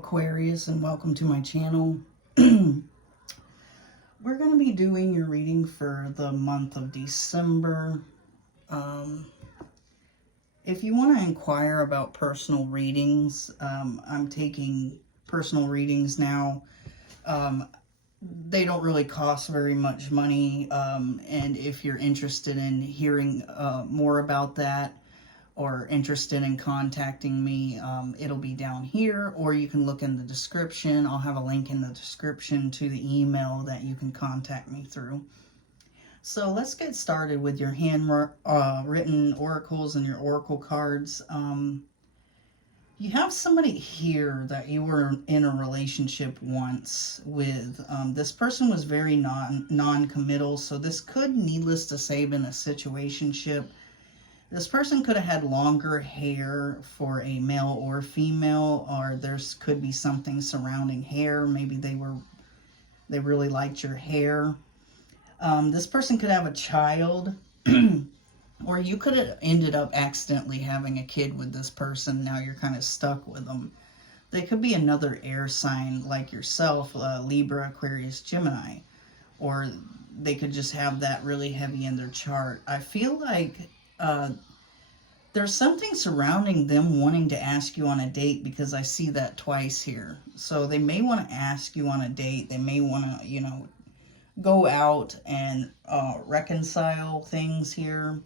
Aquarius, and welcome to my channel. We're going to be doing your reading for the month of December. If you want to inquire about personal readings, I'm taking personal readings now. They don't really cost very much money, and if you're interested in hearing more about that, or interested in contacting me, it'll be down here, or you can look in the description. I'll have a link in the description to the email that you can contact me through. So let's get started with your handwritten oracles and your oracle cards. You have somebody here that you were in a relationship once with. This person was very non-committal, so this could, needless to say, been a situationship. This person could have had longer hair for a male or female, or there could be something surrounding hair. Maybe they really liked your hair. This person could have a child, or you could have ended up accidentally having a kid with this person. Now you're kind of stuck with them. They could be another air sign like yourself, Libra, Aquarius, Gemini, or they could just have that really heavy in their chart. I feel like there's something surrounding them wanting to ask you on a date, because I see that twice here. So they may want to ask you on a date. They may want to, go out and reconcile things here,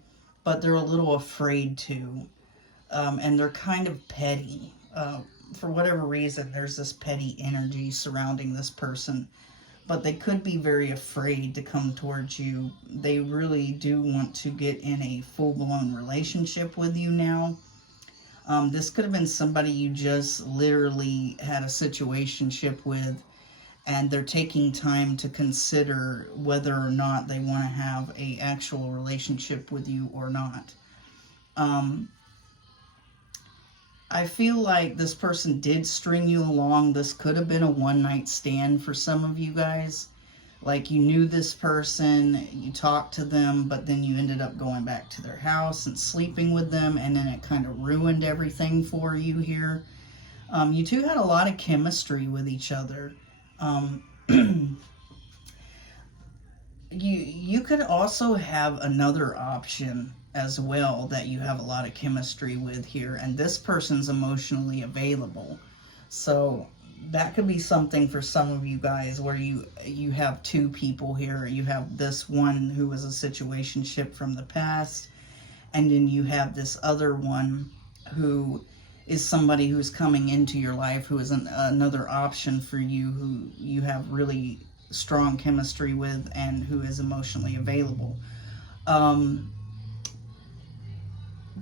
but they're a little afraid to. And they're kind of petty. For whatever reason, there's this petty energy surrounding this person. But they could be very afraid to come towards you. They really do want to get in a full-blown relationship with you now. This could have been somebody you just literally had a situationship with, and they're taking time to consider whether or not they want to have an actual relationship with you or not. I feel like this person did string you along. This could have been a one-night stand for some of you guys. Like, you knew this person, you talked to them, but then you ended up going back to their house and sleeping with them, and then it kind of ruined everything for you here. You two had a lot of chemistry with each other. You could also have another option as well that you have a lot of chemistry with here, and this person's emotionally available. So that could be something for some of you guys, where you have two people here. You have this one who was a situationship from the past, and then you have this other one who is somebody who's coming into your life, who is another option for you, who you have really strong chemistry with and who is emotionally available.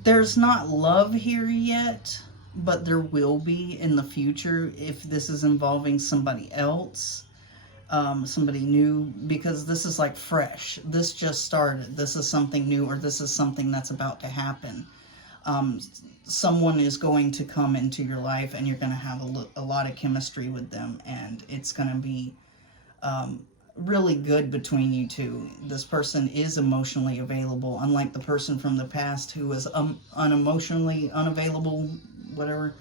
There's not love here yet, but there will be in the future if this is involving somebody else, somebody new, because this is like fresh. This just started. This is something new, or this is something that's about to happen. Someone is going to come into your life, and you're going to have a lot of chemistry with them, and it's going to be really good between you two. This person is emotionally available, unlike the person from the past who was unemotionally unavailable, whatever,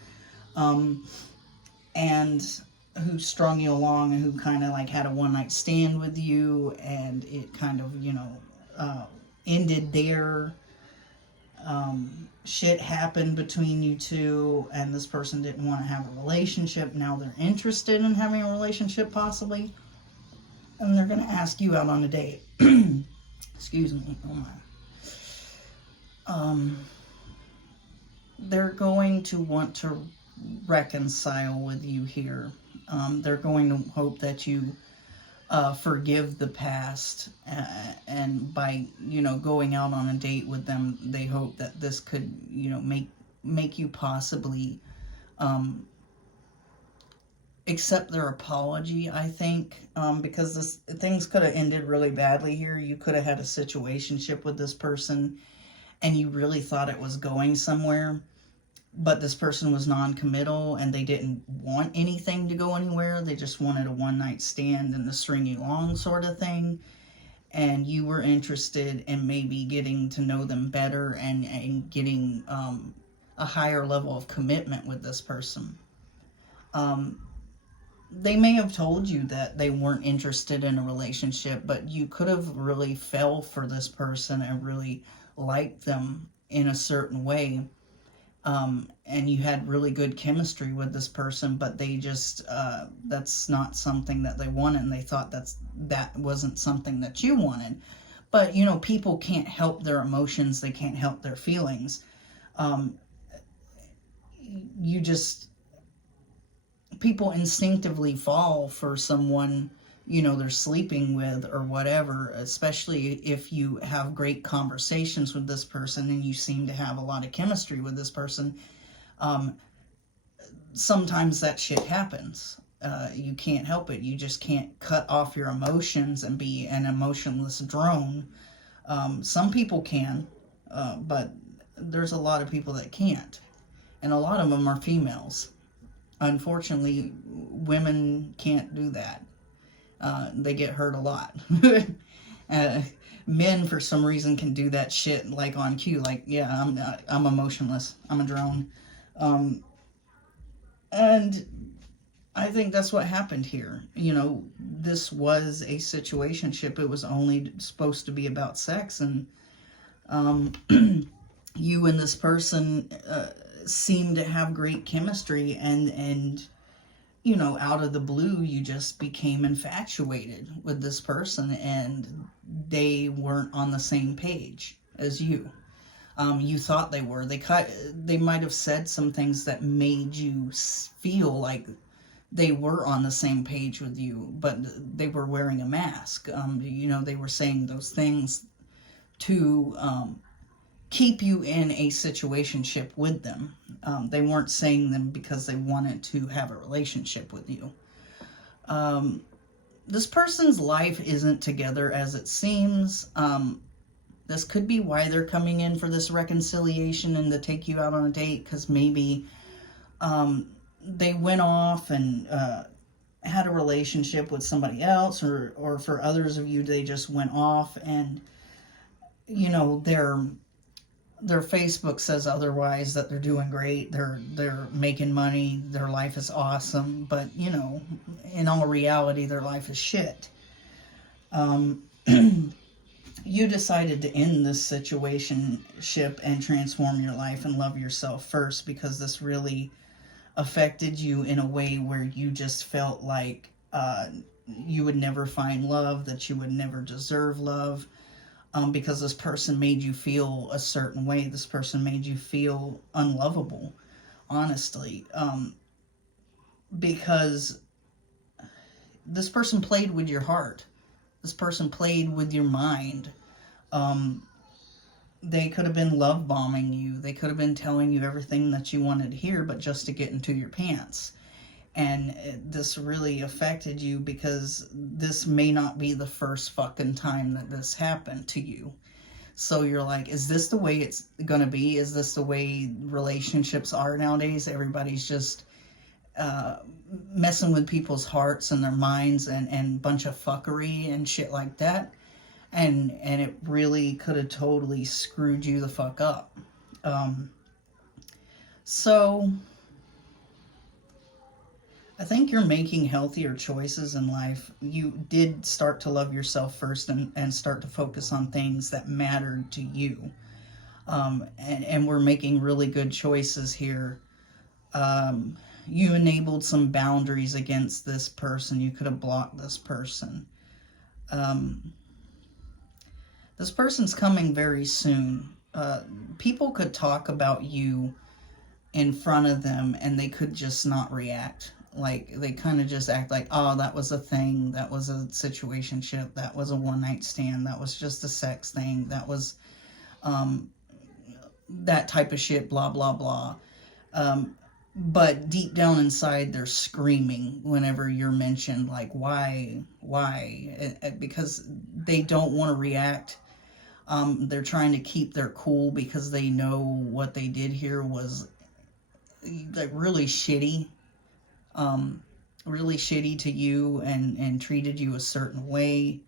and who strung you along, and who kind of like had a one-night stand with you, and it kind of, ended there. Shit happened between you two, and this person didn't want to have a relationship. Now they're interested in having a relationship, possibly. And they're going to ask you out on a date. Excuse me. Oh my. They're going to want to reconcile with you here. They're going to hope that you forgive the past. And by, going out on a date with them, they hope that this could, make you possibly accept their apology, I think, because things could have ended really badly here. You could have had a situationship with this person, and you really thought it was going somewhere, but this person was non-committal, and they didn't want anything to go anywhere. They just wanted a one-night stand and the stringy along sort of thing, and you were interested in maybe getting to know them better and getting a higher level of commitment with this person. They may have told you that they weren't interested in a relationship, but you could have really fell for this person and really liked them in a certain way. And you had really good chemistry with this person, but they just, that's not something that they wanted, and they thought that wasn't something that you wanted. But, you know, people can't help their emotions, they can't help their feelings. People instinctively fall for someone, you know, they're sleeping with or whatever, especially if you have great conversations with this person and you seem to have a lot of chemistry with this person. Sometimes that shit happens. You can't help it. You just can't cut off your emotions and be an emotionless drone. Some people can, but there's a lot of people that can't. And a lot of them are females. Unfortunately, women can't do that. They get hurt a lot. Men, for some reason, can do that shit like on cue. Like, yeah, I'm emotionless. I'm a drone. And I think that's what happened here. You know, this was a situationship. It was only supposed to be about sex, and you and this person seemed to have great chemistry, and you know, out of the blue, you just became infatuated with this person, and they weren't on the same page as you. You thought they were. They might have said some things that made you feel like they were on the same page with you, but they were wearing a mask. You know, they were saying those things to keep you in a situationship with them. They weren't saying them because they wanted to have a relationship with you. This person's life isn't together as it seems. This could be why they're coming in for this reconciliation and to take you out on a date, because maybe they went off and had a relationship with somebody else, or for others of you, they just went off and, you know, their Facebook says otherwise, that they're doing great, they're making money, their life is awesome, but, you know, in all reality, their life is shit. You decided to end this situationship and transform your life and love yourself first, because this really affected you in a way where you just felt like you would never find love, that you would never deserve love. Because this person made you feel a certain way. This person made you feel unlovable, honestly. Because this person played with your heart. This person played with your mind. They could have been love bombing you. They could have been telling you everything that you wanted to hear, but just to get into your pants. And this really affected you, because this may not be the first fucking time that this happened to you. So you're like, is this the way it's gonna be? Is this the way relationships are nowadays? Everybody's just messing with people's hearts and their minds, and bunch of fuckery and shit like that. And it really could have totally screwed you the fuck up. So I think you're making healthier choices in life. You did start to love yourself first, and start to focus on things that mattered to you. And we're making really good choices here. You enabled some boundaries against this person. You could have blocked this person. This person's coming very soon. People could talk about you in front of them, and they could just not react. Like, they kind of just act like, oh, that was a thing, that was a situationship, that was a one-night stand, that was just a sex thing, that was that type of shit, blah, blah, blah. But deep down inside, they're screaming whenever you're mentioned, like, why? Because they don't want to react. They're trying to keep their cool, because they know what they did here was like really shitty. Really shitty to you, and treated you a certain way,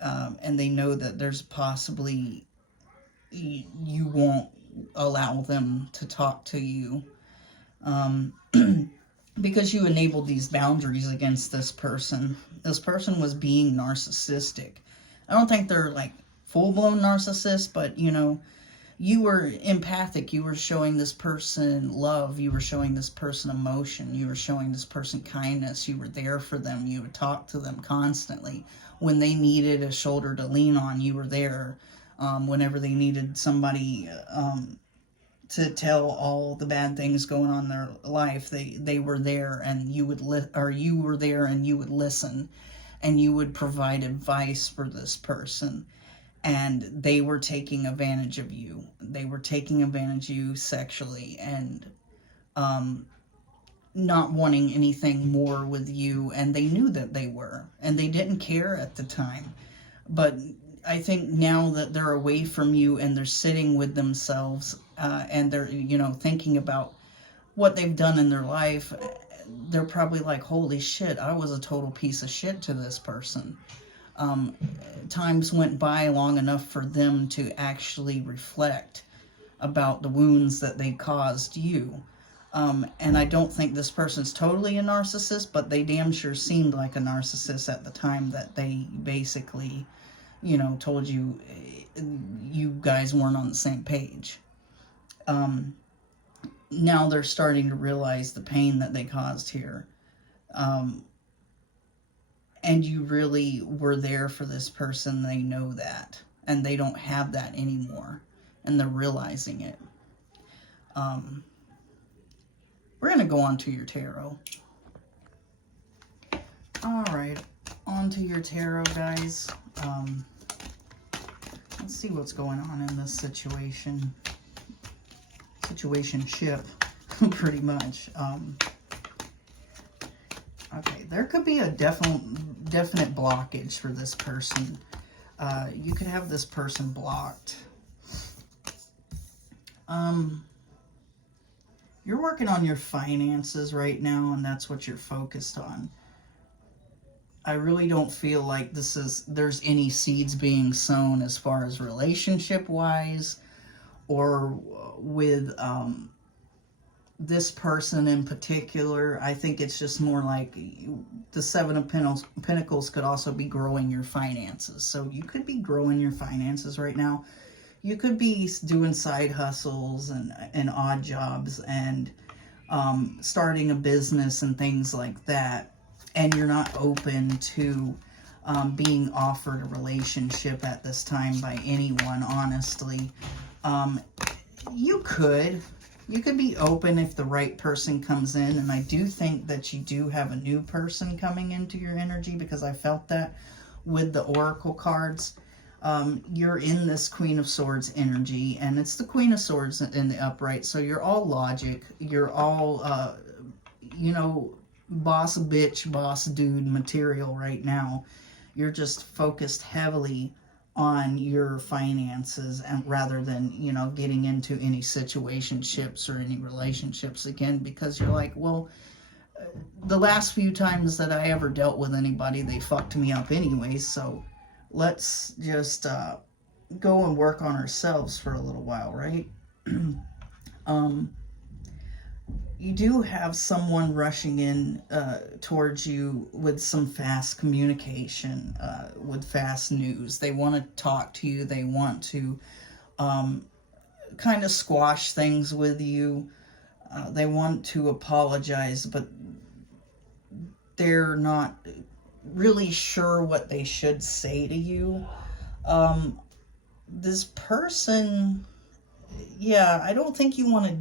and they know that there's possibly you won't allow them to talk to you. because you enabled these boundaries against this person. This person was being narcissistic. I don't think they're like full-blown narcissists, but you know, you were empathic. You were showing this person love. You were showing this person emotion. You were showing this person kindness. You were there for them. You would talk to them constantly. When they needed a shoulder to lean on, you were there. Whenever they needed somebody to tell all the bad things going on in their life, they were there, and you were there and you would listen, and you would provide advice for this person. And they were taking advantage of you. They were taking advantage of you sexually, and not wanting anything more with you. And they knew that they were, and they didn't care at the time. But I think now that they're away from you and they're sitting with themselves, and they're, you know, thinking about what they've done in their life, they're probably like, holy shit, I was a total piece of shit to this person. Times went by long enough for them to actually reflect about the wounds that they caused you. And I don't think this person's totally a narcissist, but they damn sure seemed like a narcissist at the time that they basically, you know, told you you guys weren't on the same page. Now they're starting to realize the pain that they caused here. And you really were there for this person. They know that. And they don't have that anymore. And they're realizing it. We're going to go on to your tarot. Alright. On to your tarot, guys. Let's see what's going on in this situation. Situationship, pretty much. Okay, there could be a definite blockage for this person. You could have this person blocked. You're working on your finances right now, and that's what you're focused on. I really don't feel like there's any seeds being sown as far as relationship-wise, or with this person in particular. I think it's just more like the Seven of Pentacles could also be growing your finances. So you could be growing your finances right now. You could be doing side hustles and odd jobs and starting a business and things like that. And you're not open to being offered a relationship at this time by anyone, honestly. You could be open if the right person comes in, and I do think that you do have a new person coming into your energy, because I felt that with the Oracle cards. You're in this Queen of Swords energy, and it's the Queen of Swords in the upright, so you're all logic, you're all, you know, boss bitch, boss dude material right now. You're just focused heavily on your finances, and rather than, you know, getting into any situationships or any relationships again, because you're like, well, the last few times that I ever dealt with anybody, they fucked me up anyways, so let's just go and work on ourselves for a little while, right? You do have someone rushing in towards you with some fast communication, with fast news. They want to talk to you. They want to kind of squash things with you. They want to apologize, but they're not really sure what they should say to you. This person, yeah, I don't think you want to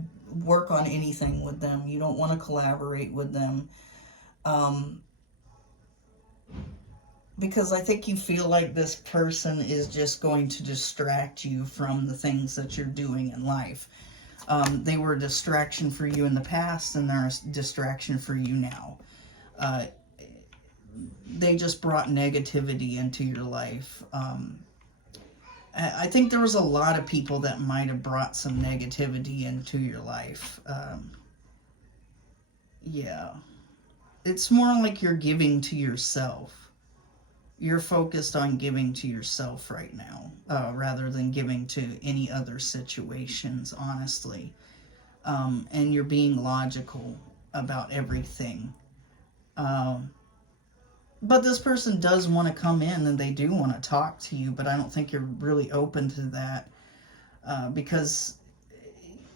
work on anything with them. You don't want to collaborate with them. Because I think you feel like this person is just going to distract you from the things that you're doing in life. They were a distraction for you in the past, and they're a distraction for you now. They just brought negativity into your life. I think there was a lot of people that might have brought some negativity into your life. Yeah. It's more like you're giving to yourself. You're focused on giving to yourself right now, rather than giving to any other situations, honestly. And you're being logical. about everything. But this person does want to come in and they do want to talk to you, but I don't think you're really open to that because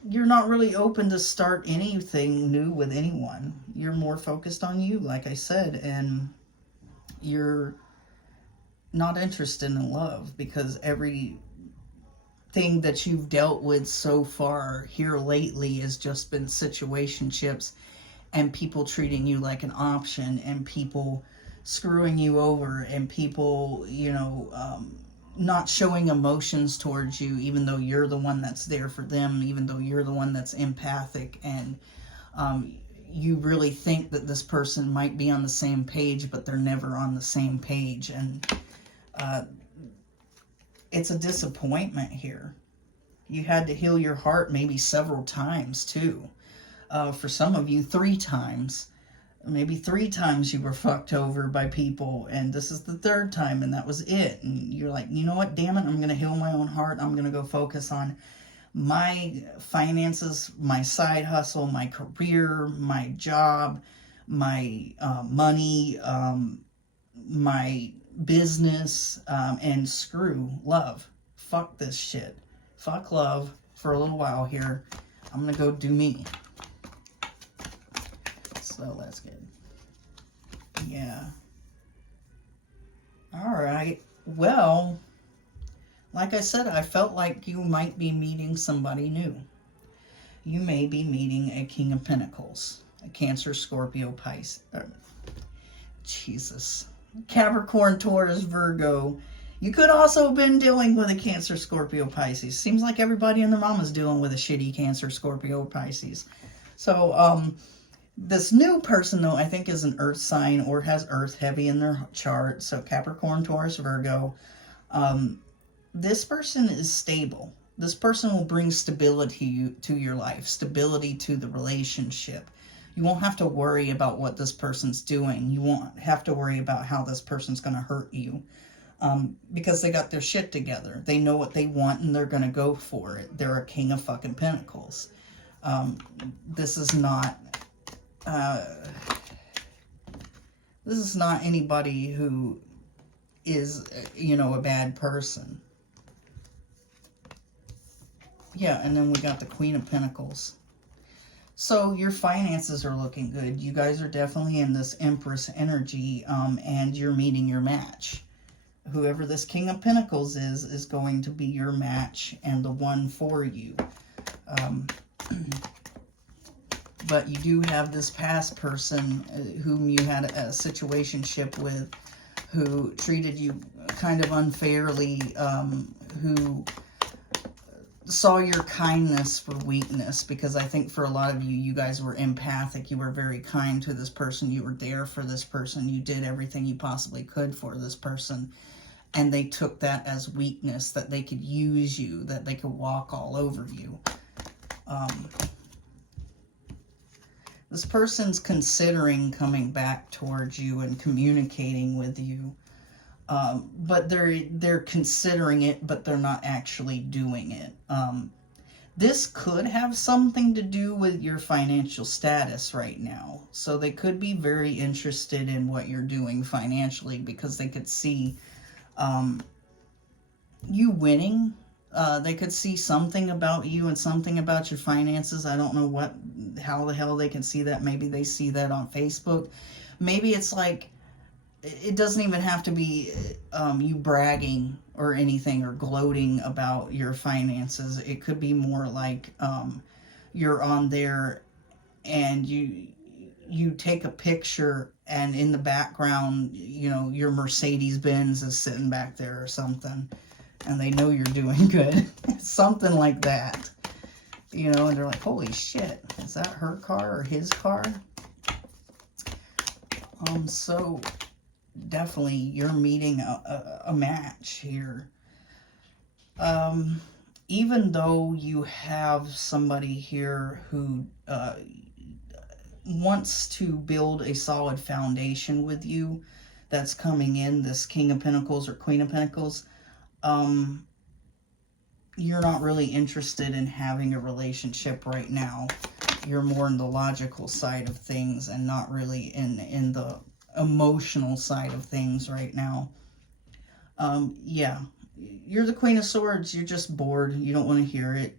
you're not really open to start anything new with anyone. You're more focused on you, like I said, and you're not interested in love because everything that you've dealt with so far here lately has just been situationships and people treating you like an option and people screwing you over and people, you know, not showing emotions towards you, even though you're the one that's there for them, even though you're the one that's empathic, and you really think that this person might be on the same page, but they're never on the same page. And it's a disappointment here. You had to heal your heart maybe several times too. For some of you, 3 times. Maybe 3 times you were fucked over by people, and this is the 3rd time, and that was it. And you're like, you know what, damn it, I'm going to heal my own heart. I'm going to go focus on my finances, my side hustle, my career, my job, my money, my business, and screw love. Fuck this shit. Fuck love for a little while here. I'm going to go do me. So that's good. Yeah. Alright. Well, like I said, I felt like you might be meeting somebody new. You may be meeting a King of Pentacles. A Cancer, Scorpio, Pisces. Jesus. Capricorn, Taurus, Virgo. You could also have been dealing with a Cancer, Scorpio, Pisces. Seems like everybody and their mama's dealing with a shitty Cancer, Scorpio, Pisces. So, this new person, though, I think is an earth sign or has earth heavy in their chart. So Capricorn, Taurus, Virgo. This person is stable. This person will bring stability to your life, stability to the relationship. You won't have to worry about what this person's doing. You won't have to worry about how this person's going to hurt you because they got their shit together. They know what they want and they're going to go for it. They're a King of fucking Pentacles. This is not... this is not anybody who is, you know, a bad person. Yeah, and then we got the Queen of Pentacles. So your finances are looking good. You guys are definitely in this Empress energy, and you're meeting your match. Whoever this King of Pentacles is going to be your match and the one for you. But you do have this past person whom you had a situationship with, who treated you kind of unfairly, who saw your kindness for weakness, because I think for a lot of you, you guys were empathic. You were very kind to this person. You were there for this person. You did everything you possibly could for this person. And they took that as weakness, that they could use you, that they could walk all over you. This person's considering coming back towards you and communicating with you. But they're considering it, but they're not actually doing it. This could have something to do with your financial status right now. So they could be very interested in what you're doing financially because they could see you winning. They could see something about you and something about your finances. I don't know how the hell they can see that. Maybe they see that on Facebook. Maybe it's like, it doesn't even have to be you bragging or anything or gloating about your finances. It could be more like you're on there and you take a picture and in the background, you know, your Mercedes-Benz is sitting back there or something. And they know you're doing good. Something like that. You know, and they're like, holy shit, is that her car or his car? So definitely you're meeting a match here. Even though you have somebody here who wants to build a solid foundation with you that's coming in, this King of Pentacles or Queen of Pentacles, you're not really interested in having a relationship right now. you're more in the logical side of things and not really in the emotional side of things right now. Yeah, you're the Queen of Swords. You're just bored. You don't want to hear it.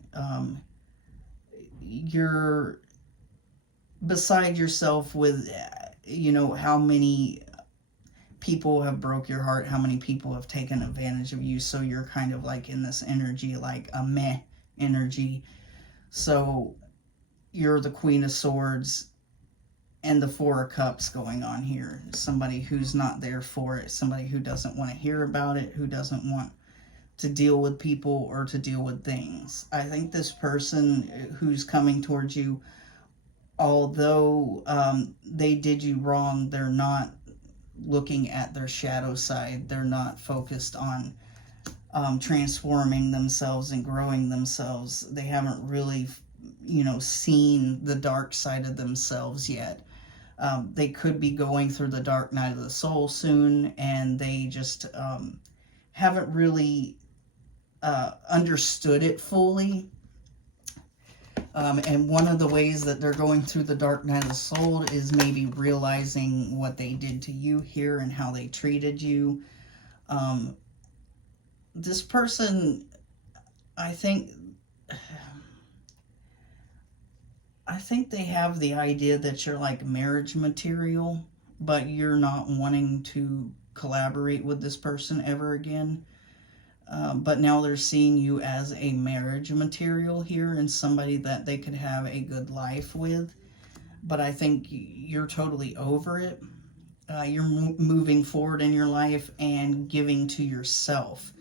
You're beside yourself with, you know, how many people have broke your heart, how many people have taken advantage of you. So you're kind of like in this energy, like a meh energy. So you're the Queen of Swords and the Four of Cups going on here. Somebody who's not there for it. Somebody who doesn't want to hear about it, who doesn't want to deal with people or to deal with things. I think this person who's coming towards you, although they did you wrong, they're not looking at their shadow side. They're not focused on transforming themselves and growing themselves. They haven't really, you know, seen the dark side of themselves yet. They could be going through the dark night of the soul soon, and they just haven't really understood it fully. And one of the ways that they're going through the dark night of the soul is maybe realizing what they did to you here and how they treated you. This person, I think they have the idea that you're like marriage material, but you're not wanting to collaborate with this person ever again. But now they're seeing you as a marriage material here and somebody that they could have a good life with. But I think you're totally over it. You're moving forward in your life and giving to yourself.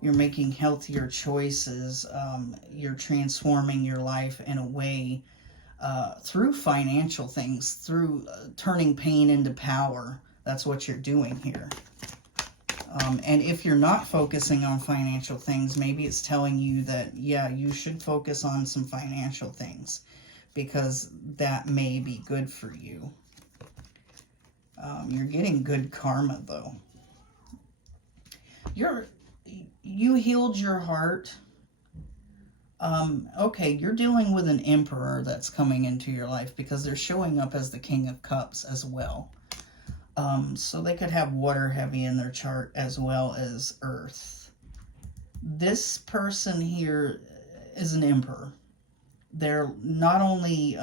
You're making healthier choices. You're transforming your life in a way through financial things, through turning pain into power. That's what you're doing here. And if you're not focusing on financial things, maybe it's telling you that, yeah, you should focus on some financial things because that may be good for you. You're getting good karma, though. You healed your heart. Okay, you're dealing with an emperor that's coming into your life because they're showing up as the King of Cups as well. So they could have water heavy in their chart as well as earth. This person here is an emperor. They're not only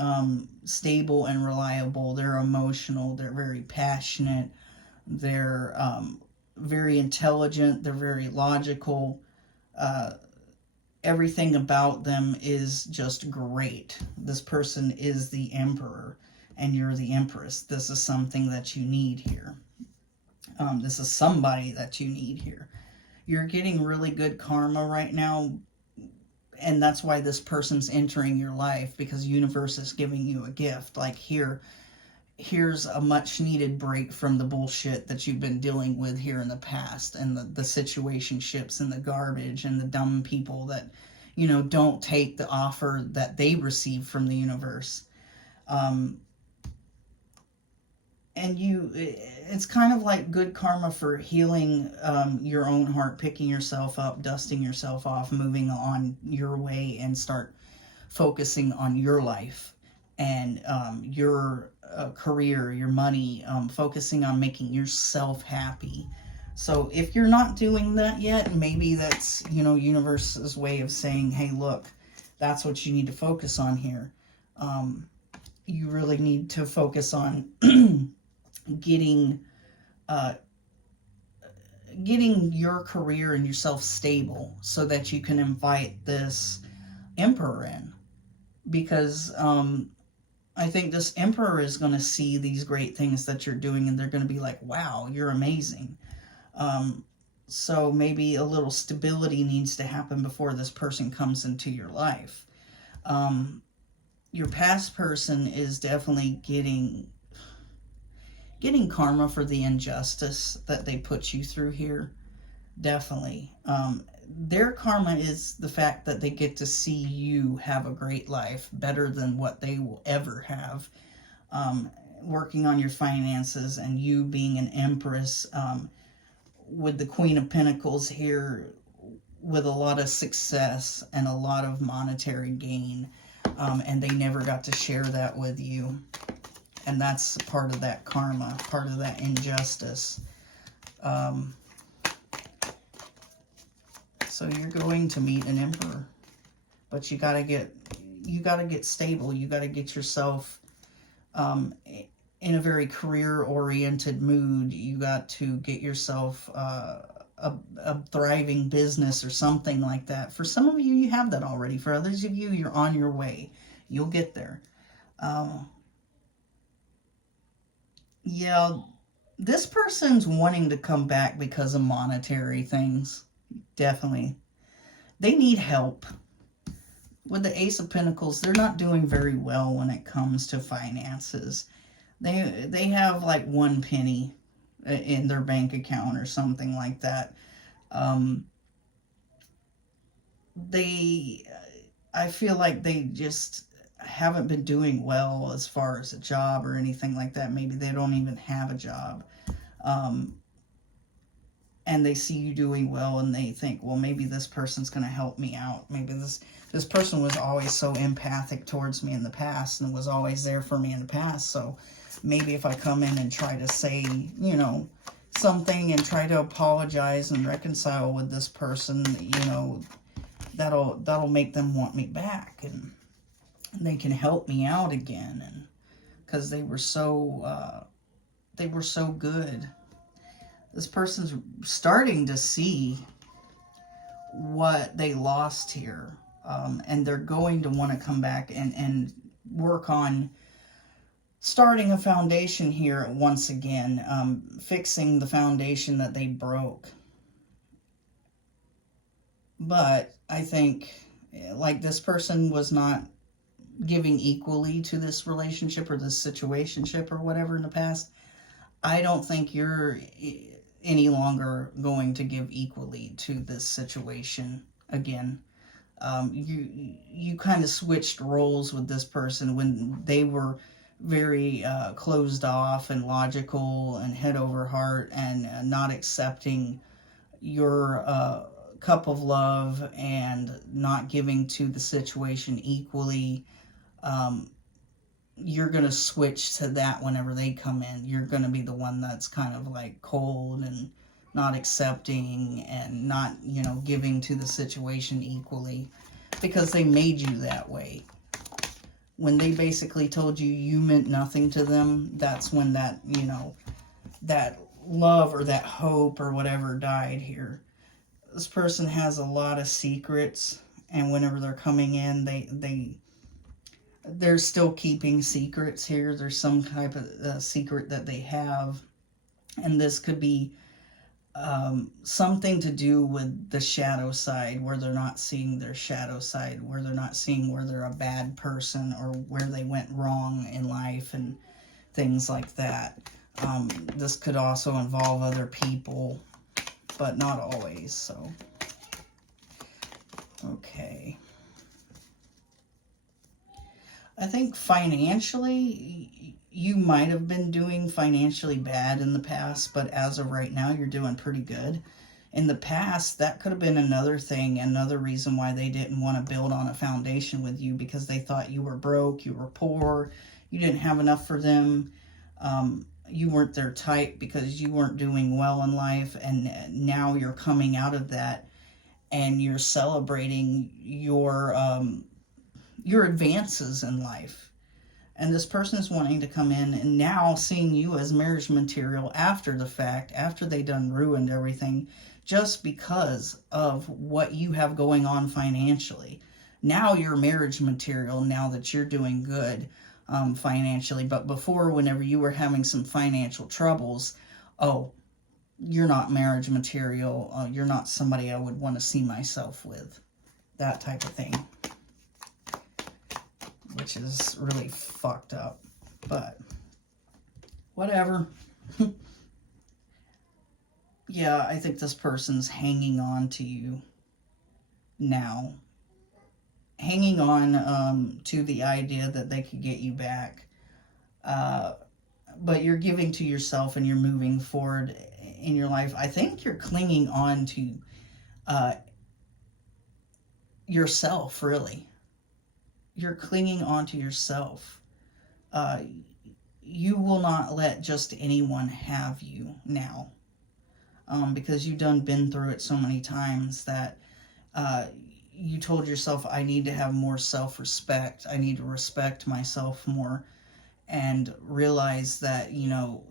stable and reliable, they're emotional, they're very passionate, they're very intelligent, they're very logical. Everything about them is just great. This person is the emperor. And you're the empress. This is something that you need here. This is somebody that you need here. You're getting really good karma right now. And that's why this person's entering your life. Because the universe is giving you a gift. Like here's a much needed break from the bullshit that you've been dealing with here in the past. And the situationships and the garbage and the dumb people that, you know, don't take the offer that they receive from the universe. And it's kind of like good karma for healing your own heart, picking yourself up, dusting yourself off, moving on your way and start focusing on your life and your career, your money, focusing on making yourself happy. So if you're not doing that yet, maybe that's, you know, universe's way of saying, hey, look, that's what you need to focus on here. You really need to focus on getting your career and yourself stable so that you can invite this emperor in, because I think this emperor is going to see these great things that you're doing and they're going to be like, wow, you're amazing. So maybe a little stability needs to happen before this person comes into your life. Your past person is definitely getting karma for the injustice that they put you through here. Definitely. Their karma is the fact that they get to see you have a great life, better than what they will ever have. Working on your finances and you being an empress, with the Queen of Pentacles here, with a lot of success and a lot of monetary gain. and they never got to share that with you. And that's part of that karma, part of that injustice. So you're going to meet an emperor, but you gotta get stable. You gotta get yourself in a very career-oriented mood. You got to get yourself a thriving business or something like that. For some of you, you have that already. For others of you, you're on your way. You'll get there. Yeah, this person's wanting to come back because of monetary things. Definitely. They need help. With the Ace of Pentacles, they're not doing very well when it comes to finances. They have like 1 penny in their bank account or something like that. I feel like they just haven't been doing well as far as a job or anything like that. Maybe they don't even have a job. And they see you doing well and they think, well, maybe this person's going to help me out. Maybe this person was always so empathic towards me in the past and was always there for me in the past. So maybe if I come in and try to say, you know, something and try to apologize and reconcile with this person, you know, that'll make them want me back, and they can help me out again. And because they were so good. This person's starting to see what they lost here. And they're going to want to come back and work on starting a foundation here once again. Fixing the foundation that they broke. But I think, like, this person was not giving equally to this relationship or this situationship or whatever in the past. I don't think you're any longer going to give equally to this situation again. You kind of switched roles with this person when they were very closed off and logical and head over heart and not accepting your cup of love and not giving to the situation equally. You're going to switch to that whenever they come in. You're going to be the one that's kind of like cold and not accepting and not, you know, giving to the situation equally, because they made you that way. When they basically told you you meant nothing to them, that's when that, you know, that love or that hope or whatever died here. This person has a lot of secrets, and whenever they're coming in, they're still keeping secrets here. There's some type of secret that they have. And this could be something to do with the shadow side, where they're not seeing their shadow side, where they're not seeing where they're a bad person or where they went wrong in life and things like that. This could also involve other people, but not always. So, okay. I think financially, you might have been doing financially bad in the past, but as of right now, you're doing pretty good. In the past, that could have been another thing, another reason why they didn't want to build on a foundation with you, because they thought you were broke, you were poor, you didn't have enough for them. You weren't their type because you weren't doing well in life, and now you're coming out of that and you're celebrating your advances in life. And this person is wanting to come in and now seeing you as marriage material after the fact, after they done ruined everything, just because of what you have going on financially. Now you're marriage material, now that you're doing good financially. But before, whenever you were having some financial troubles, oh, you're not marriage material. You're not somebody I would want to see myself with. That type of thing. Which is really fucked up, but whatever. Yeah, I think this person's hanging on to you now. Hanging on to the idea that they could get you back. But you're giving to yourself and you're moving forward in your life. I think you're clinging on to yourself, really. you're clinging onto yourself. You will not let just anyone have you now. Because you've been through it so many times that you told yourself, I need to have more self-respect. I need to respect myself more, and realize that, you know,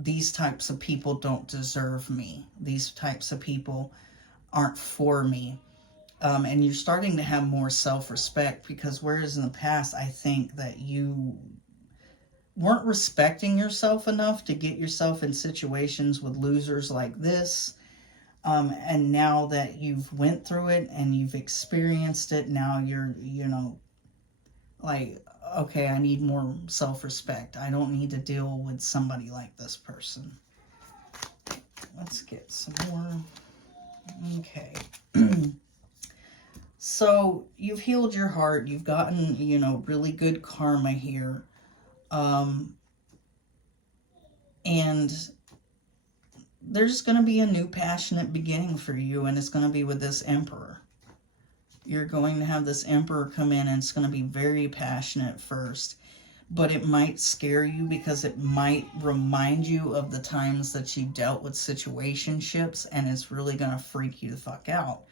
these types of people don't deserve me. These types of people aren't for me. And you're starting to have more self-respect, because whereas in the past, I think that you weren't respecting yourself enough to get yourself in situations with losers like this. And now that you've went through it and you've experienced it, now you're, you know, like, okay, I need more self-respect. I don't need to deal with somebody like this person. Let's get some more. Okay. So you've healed your heart. You've gotten, you know, really good karma here. And there's going to be a new passionate beginning for you, and it's going to be with this Emperor. You're going to have this Emperor come in, and it's going to be very passionate first. But it might scare you, because it might remind you of the times that you dealt with situationships, and it's really going to freak you the fuck out.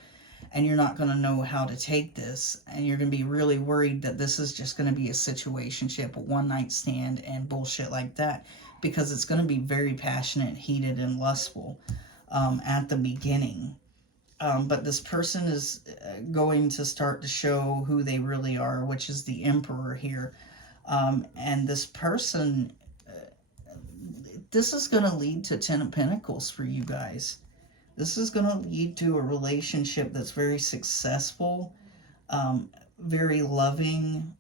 And you're not going to know how to take this, and you're going to be really worried that this is just going to be a situationship, a one-night stand, and bullshit like that, because it's going to be very passionate, heated, and lustful at the beginning. But this person is going to start to show who they really are, which is the Emperor here. And this person, this is going to lead to 10 of Pentacles for you guys. This is going to lead to a relationship that's very successful, very loving.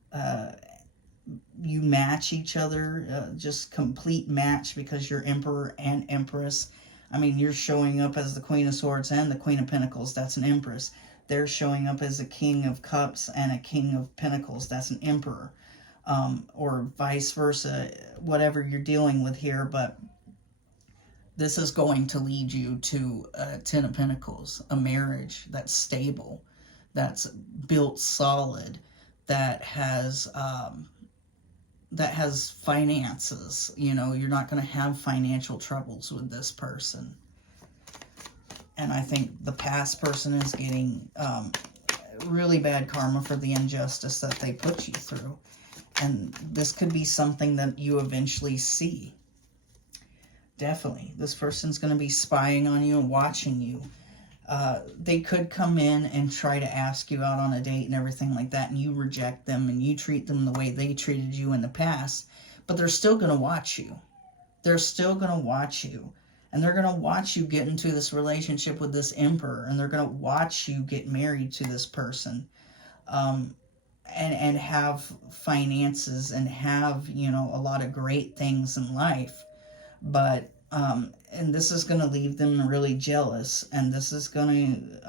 You match each other, just complete match, because you're Emperor and Empress. I mean, you're showing up as the Queen of Swords and the Queen of Pentacles. That's an Empress. They're showing up as a King of Cups and a King of Pentacles. That's an Emperor. Or vice versa, whatever you're dealing with here. But this is going to lead you to a 10 of Pentacles, a marriage that's stable, that's built solid, that has finances. You know, you're not going to have financial troubles with this person. And I think the past person is getting really bad karma for the injustice that they put you through. And this could be something that you eventually see. Definitely. This person's going to be spying on you and watching you. They could come in and try to ask you out on a date and everything like that, and you reject them, and you treat them the way they treated you in the past. But they're still going to watch you. They're still going to watch you. And they're going to watch you get into this relationship with this Emperor. And they're going to watch you get married to this person. And have finances and have, you know, a lot of great things in life. But, and this is going to leave them really jealous. And this is going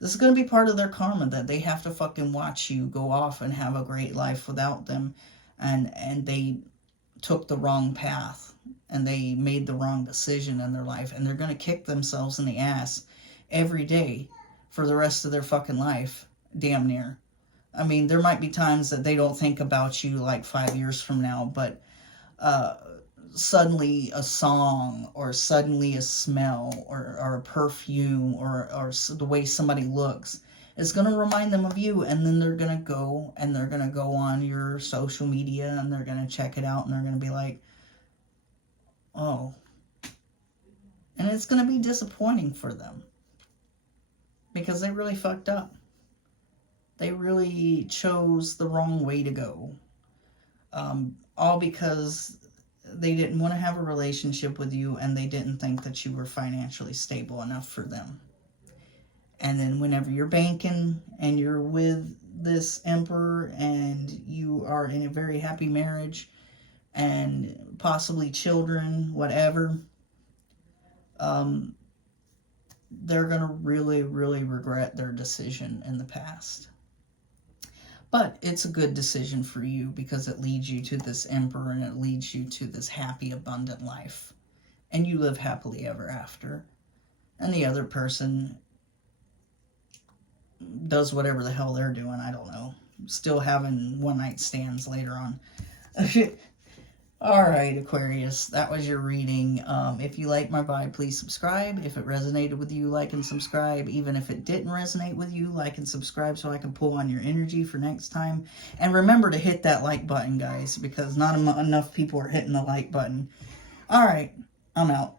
to be part of their karma, that they have to fucking watch you go off and have a great life without them. And they took the wrong path. And they made the wrong decision in their life. And they're going to kick themselves in the ass every day for the rest of their fucking life. Damn near. I mean, there might be times that they don't think about you like 5 years from now, but suddenly a song, or suddenly a smell, or a perfume, or the way somebody looks is going to remind them of you. And then they're going to go on your social media, and they're going to check it out, and they're going to be like, oh. And it's going to be disappointing for them, because they really fucked up. They really chose the wrong way to go. All because they didn't want to have a relationship with you, and they didn't think that you were financially stable enough for them. And then whenever you're banking and you're with this Emperor and you are in a very happy marriage and possibly children, whatever, they're going to really, really regret their decision in the past. But it's a good decision for you, because it leads you to this Emperor, and it leads you to this happy, abundant life. And you live happily ever after. And the other person does whatever the hell they're doing, I don't know. still having one-night stands later on. All right, Aquarius, that was your reading. If you like my vibe, please subscribe. If it resonated with you, like and subscribe. Even if it didn't resonate with you, like and subscribe so I can pull on your energy for next time. And remember to hit that like button, guys, because not enough people are hitting the like button. All right, I'm out.